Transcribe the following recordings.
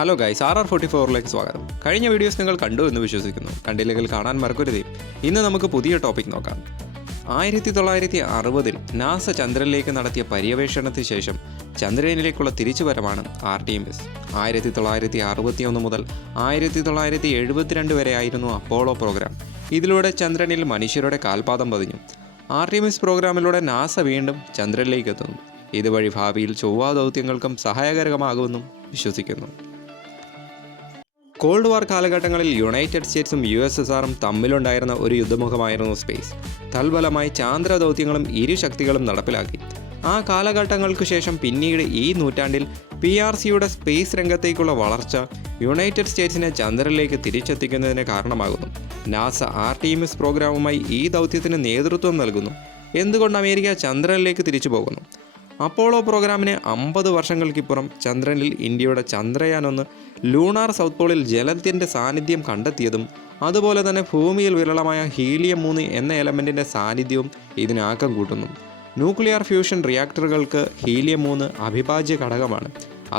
Hello guys, RR44ലേക്ക് സ്വാഗതം. കഴിഞ്ഞ videos നിങ്ങൾ കണ്ടു എന്ന് വിശ്വസിക്കുന്നു. കണ്ടില്ലെങ്കിൽ കാണാൻ മറക്കരുത്. ഇന്ന് നമുക്ക് പുതിയ ടോപ്പിക് നോക്കാം. 1960-ൽ നാസ ചന്ദ്രനിലേക്ക് നടത്തിയ പര്യവേഷണത്തിന് ശേഷം ചന്ദ്രനിലേക്കുള്ള തിരിച്ചുവരവാണ് ആർട്ടിമിസ്. 1961 മുതൽ 1972 വരെയായിരുന്നു അപ്പോളോ പ്രോഗ്രാം. ഇതിലൂടെ ചന്ദ്രനിൽ മനുഷ്യരുടെ കാൽപാദം പതിഞ്ഞു. ആർട്ടിമിസ് പ്രോഗ്രാമിലൂടെ നാസ വീണ്ടും ചന്ദ്രനിലേക്ക് എത്തുന്നു. ഇതുവഴി ഭാവിയിൽ ചൊവ്വാ ദൗത്യങ്ങൾക്കും സഹായകരമാകുമെന്നും വിശ്വസിക്കുന്നു. കോൾഡ് വാർ കാലഘട്ടങ്ങളിൽ യുണൈറ്റഡ് സ്റ്റേറ്റ്സും USSRും തമ്മിലുണ്ടായിരുന്ന ഒരു യുദ്ധമുഖമായിരുന്നു സ്പേസ്. തൽഫലമായി ചാന്ദ്ര ദൗത്യങ്ങളും ഇരു ശക്തികളും നടപ്പിലാക്കി. ആ കാലഘട്ടങ്ങൾക്കു ശേഷം പിന്നീട് ഈ നൂറ്റാണ്ടിൽ PRCയുടെ സ്പേസ് രംഗത്തേക്കുള്ള വളർച്ച യുണൈറ്റഡ് സ്റ്റേറ്റ്സിനെ ചന്ദ്രനിലേക്ക് തിരിച്ചെത്തിക്കുന്നതിന് കാരണമാകുന്നു. നാസ ആർട്ടിമിസ് പ്രോഗ്രാമുമായി ഈ ദൗത്യത്തിന് നേതൃത്വം നൽകുന്നു. എന്തുകൊണ്ട് അമേരിക്ക ചന്ദ്രനിലേക്ക് തിരിച്ചു പോകുന്നു? അപ്പോളോ പ്രോഗ്രാമിന് 50 വർഷങ്ങൾക്കിപ്പുറം ചന്ദ്രനിൽ ഇന്ത്യയുടെ ചന്ദ്രയാൻ 1 ലൂണാർ സൗത്ത് പോളിൽ ജലത്തിൻ്റെ സാന്നിധ്യം കണ്ടെത്തിയതും അതുപോലെ തന്നെ ഭൂമിയിൽ വിരളമായ ഹീലിയം 3 എന്ന എലമെൻറ്റിൻ്റെ സാന്നിധ്യവും ഇതിനാക്കം കൂട്ടുന്നു. ന്യൂക്ലിയർ ഫ്യൂഷൻ റിയാക്ടറുകൾക്ക് ഹീലിയം 3 അവിഭാജ്യ ഘടകമാണ്.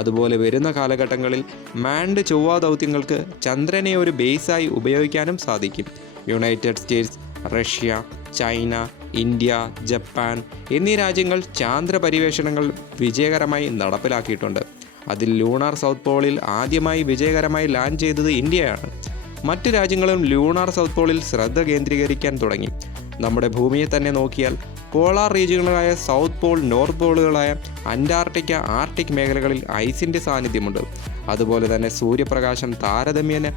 അതുപോലെ വരുന്ന കാലഘട്ടങ്ങളിൽ മാൻഡ് ചൊവ്വാ ദൗത്യങ്ങൾക്ക് ചന്ദ്രനെ ഒരു ബേസായി ഉപയോഗിക്കാനും സാധിക്കും. United States, Russia, China, India, Japan എന്നീ രാജ്യങ്ങൾ ചാന്ദ്ര പര്യവേഷണങ്ങൾ വിജയകരമായി നടപ്പിലാക്കിയിട്ടുണ്ട്. അതിൽ ലൂണാർ സൗത്ത് പോളിൽ ആദ്യമായി വിജയകരമായി ലാൻഡ് ചെയ്തത് ഇന്ത്യയാണ്. മറ്റ് രാജ്യങ്ങളും ലൂണാർ സൗത്ത് പോളിൽ ശ്രദ്ധ കേന്ദ്രീകരിക്കാൻ തുടങ്ങി. നമ്മുടെ ഭൂമിയെ തന്നെ നോക്കിയാൽ പോളാർ റീജിയനുകളായ സൗത്ത് പോൾ, നോർത്ത് പോളുകളായ അന്റാർട്ടിക്ക, ആർട്ടിക് മേഖലകളിൽ ഐസിൻ്റെ സാന്നിധ്യമുണ്ട്. അതുപോലെ തന്നെ സൂര്യപ്രകാശം താരതമ്യേന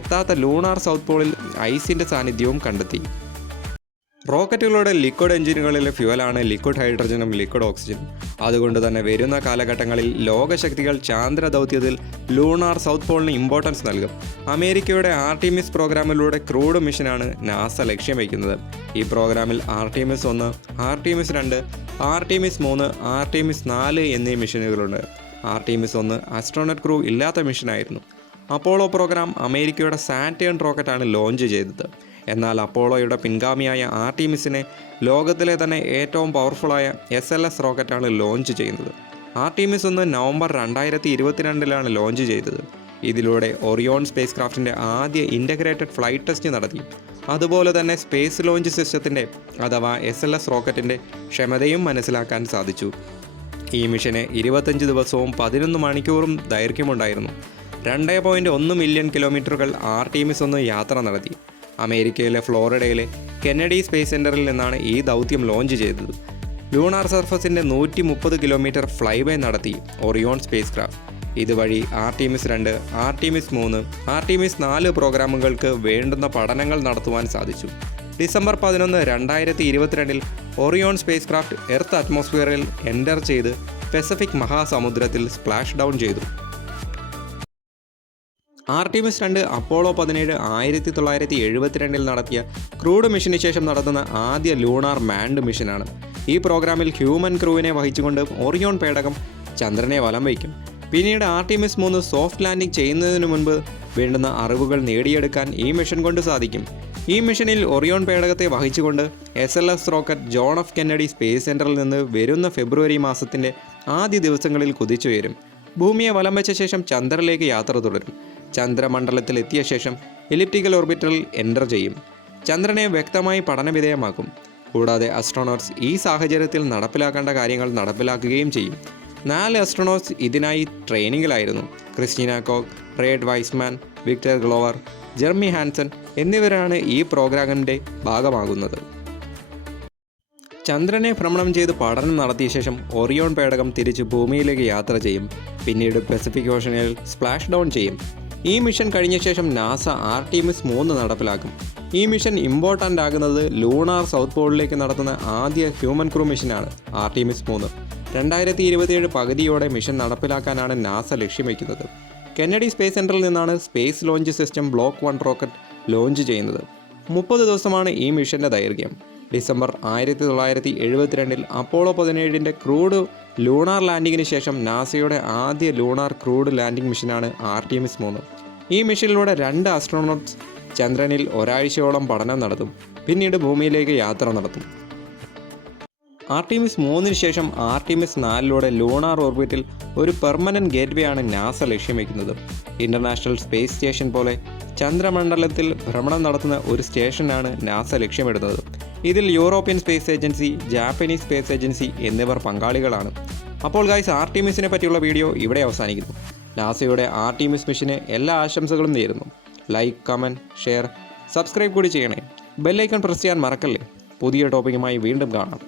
എത്താത്ത ലൂണാർ സൗത്ത് പോളിൽ ഐസിൻ്റെ സാന്നിധ്യവും കണ്ടെത്തി. റോക്കറ്റുകളുടെ ലിക്വിഡ് എഞ്ചിനുകളിലെ ഫ്യുവലാണ് ലിക്വിഡ് ഹൈഡ്രജനും ലിക്വിഡ് ഓക്സിജനും. അതുകൊണ്ട് തന്നെ വരുന്ന കാലഘട്ടങ്ങളിൽ ലോകശക്തികൾ ചാന്ദ്ര ദൗത്യത്തിൽ ലൂണാർ സൗത്ത് പോളിന് ഇമ്പോർട്ടൻസ് നൽകും. അമേരിക്കയുടെ ആർട്ടിമിസ് പ്രോഗ്രാമിലൂടെ ക്രൂഡ് മിഷനാണ് നാസ ലക്ഷ്യം വയ്ക്കുന്നത്. ഈ പ്രോഗ്രാമിൽ ആർട്ടിമിസ് 1, ആർട്ടിമിസ് 2, ആർട്ടിമിസ് 3, ആർട്ടിമിസ് 4 എന്നീ മിഷനുകളുണ്ട്. ആർട്ടിമിസ് 1 ആസ്ട്രോണറ്റ് ക്രൂ ഇല്ലാത്ത മിഷനായിരുന്നു. അപ്പോളോ പ്രോഗ്രാം അമേരിക്കയുടെ സാറ്റേൺ റോക്കറ്റാണ് ലോഞ്ച് ചെയ്തത്. എന്നാൽ അപ്പോളോയുടെ പിൻഗാമിയായ ആർട്ടിമിസിനെ ലോകത്തിലെ തന്നെ ഏറ്റവും പവർഫുള്ളായ SLS റോക്കറ്റാണ് ലോഞ്ച് ചെയ്യുന്നത്. ആർട്ടിമിസ് 1 നവംബർ 2022 ലോഞ്ച് ചെയ്തത്. ഇതിലൂടെ ഒറിയോൺ സ്പേസ് ക്രാഫ്റ്റിൻ്റെ ആദ്യ ഇൻ്റഗ്രേറ്റഡ് ഫ്ലൈറ്റ് ടെസ്റ്റ് നടത്തി. അതുപോലെ തന്നെ സ്പേസ് ലോഞ്ച് സിസ്റ്റത്തിൻ്റെ അഥവാ SLS റോക്കറ്റിൻ്റെ ക്ഷമതയും മനസ്സിലാക്കാൻ സാധിച്ചു. ഈ മിഷന് 25 ദിവസവും 11 മണിക്കൂറും ദൈർഘ്യമുണ്ടായിരുന്നു. 2.1 മില്യൺ കിലോമീറ്ററുകൾ ആർട്ടിമിസ് 1 യാത്ര നടത്തി. അമേരിക്കയിലെ ഫ്ലോറിഡയിലെ കെന്നഡി സ്പേസ് സെൻറ്ററിൽ നിന്നാണ് ഈ ദൗത്യം ലോഞ്ച് ചെയ്തത്. ലൂണാർ സർഫസിൻ്റെ 130 കിലോമീറ്റർ ഫ്ലൈവേ നടത്തി ഒറിയോൺ സ്പേസ് ക്രാഫ്റ്റ്. ഇതുവഴി ആർട്ടിമിസ് 2, ആർട്ടിമിസ് 3, ആർട്ടിമിസ് 4 പ്രോഗ്രാമുകൾക്ക് വേണ്ടുന്ന പഠനങ്ങൾ നടത്തുവാൻ സാധിച്ചു. December 11, 2022 Orion spacecraft earth അറ്റ്മോസ്ഫിയറിൽ എൻ്റർ ചെയ്ത് പസഫിക് മഹാസമുദ്രത്തിൽ സ്പ്ലാഷ് ഡൗൺ ചെയ്തു. ആർട്ടിമിസ് 2 അപ്പോളോ 17 1972 നടത്തിയ ക്രൂഡ് മിഷന് ശേഷം നടത്തുന്ന ആദ്യ ലൂണാർ മാൻഡ് മിഷനാണ്. ഈ പ്രോഗ്രാമിൽ ഹ്യൂമൻ ക്രൂവിനെ വഹിച്ചുകൊണ്ട് ഒറിയോൺ പേടകം ചന്ദ്രനെ വലം വയ്ക്കും. പിന്നീട് ആർട്ടിമിസ് 3 സോഫ്റ്റ് ലാൻഡിംഗ് ചെയ്യുന്നതിന് മുൻപ് വേണ്ടുന്ന അറിവുകൾ നേടിയെടുക്കാൻ ഈ മിഷൻ കൊണ്ട് സാധിക്കും. ഈ മിഷനിൽ ഒറിയോൺ പേടകത്തെ വഹിച്ചുകൊണ്ട് SLS rocket John F Kennedy space സെൻറ്ററിൽ നിന്ന് വരുന്ന ഫെബ്രുവരി മാസത്തിൻ്റെ ആദ്യ ദിവസങ്ങളിൽ കുതിച്ചുയരും. ഭൂമിയെ വലം വെച്ച ശേഷം ചന്ദ്രനിലേക്ക് യാത്ര തുടരും. ചന്ദ്രമണ്ഡലത്തിൽ എത്തിയ ശേഷം എലിപ്റ്റിക്കൽ ഓർബിറ്ററിൽ എൻ്റർ ചെയ്യും. ചന്ദ്രനെ വ്യക്തമായി പഠനവിധേയമാക്കും. കൂടാതെ അസ്ട്രോണോട്സ് ഈ സാഹചര്യത്തിൽ നടപ്പിലാക്കേണ്ട കാര്യങ്ങൾ നടപ്പിലാക്കുകയും ചെയ്യും. 4 അസ്ട്രോണോട്സ് ഇതിനായി ട്രെയിനിങ്ങിലായിരുന്നു. Christina Koch, Reid Wiseman, Victor Glover, Jeremy Hansen എന്നിവരാണ് ഈ പ്രോഗ്രാമിൻ്റെ ഭാഗമാകുന്നത്. ചന്ദ്രനെ ഭ്രമണം ചെയ്ത് പഠനം നടത്തിയ ശേഷം ഒറിയോൺ പേടകം തിരിച്ച് ഭൂമിയിലേക്ക് യാത്ര ചെയ്യും. പിന്നീട് പസഫിക് ഓഷനിൽ സ്പ്ലാഷ് ഡൗൺ ചെയ്യും. ഈ മിഷൻ കഴിഞ്ഞ ശേഷം നാസ ആർട്ടിമിസ് 3 നടപ്പിലാക്കും. ഈ മിഷൻ ഇമ്പോർട്ടൻ്റ് ആകുന്നത് ലൂണാർ സൗത്ത് പോളിലേക്ക് നടത്തുന്ന ആദ്യ ഹ്യൂമൻ ക്രൂ മിഷനാണ് ആർട്ടിമിസ് 3. 2027 പകുതിയോടെ മിഷൻ നടപ്പിലാക്കാനാണ് നാസ ലക്ഷ്യം വയ്ക്കുന്നത്. കെന്നഡി സ്പേസ് സെൻറ്ററിൽ നിന്നാണ് space launch system block 1 rocket launch ചെയ്യുന്നത്. 30 ദിവസമാണ് ഈ മിഷൻ്റെ ദൈർഘ്യം. ഡിസംബർ 1972 അപ്പോളോ 17 ക്രൂഡ് ലൂണാർ ലാൻഡിങ്ങിന് ശേഷം നാസയുടെ ആദ്യ ലൂണാർ ക്രൂഡ് ലാൻഡിംഗ് മിഷനാണ് ആർട്ടിമിസ് 3. ഈ മിഷനിലൂടെ 2 ആസ്ട്രോണോട്ട്സ് ചന്ദ്രനിൽ ഒരാഴ്ചയോളം പഠനം നടത്തും. പിന്നീട് ഭൂമിയിലേക്ക് യാത്ര നടത്തും. ആർട്ടിമിസ് 3 ശേഷം ആർട്ടിമിസ് 4 ലൂണാർ ഓർബിറ്റിൽ ഒരു പെർമനന്റ് ഗേറ്റ്വേ ആണ് നാസ ലക്ഷ്യം വയ്ക്കുന്നത്. ഇന്റർനാഷണൽ സ്പേസ് സ്റ്റേഷൻ പോലെ ചന്ദ്രമണ്ഡലത്തിൽ ഭ്രമണം നടത്തുന്ന ഒരു സ്റ്റേഷനാണ് നാസ ലക്ഷ്യമിടുന്നത്. ഇതിൽ European space agency, Japanese space agency എന്നിവർ പങ്കാളികളാണ്. അപ്പോൾ ഗൈസ്, ആർട്ടിമിസിനെ പറ്റിയുള്ള വീഡിയോ ഇവിടെ അവസാനിക്കുന്നു. നാസയുടെ ആർട്ടിമിസ് മിഷന് എല്ലാ ആശംസകളും നേരുന്നു. ലൈക്ക്, കമൻറ്റ്, ഷെയർ, സബ്സ്ക്രൈബ് കൂടി ചെയ്യണേ. ബെല്ലൈക്കൺ പ്രസ് ചെയ്യാൻ മറക്കല്ലേ. പുതിയ ടോപ്പിക്കുമായി വീണ്ടും കാണാം.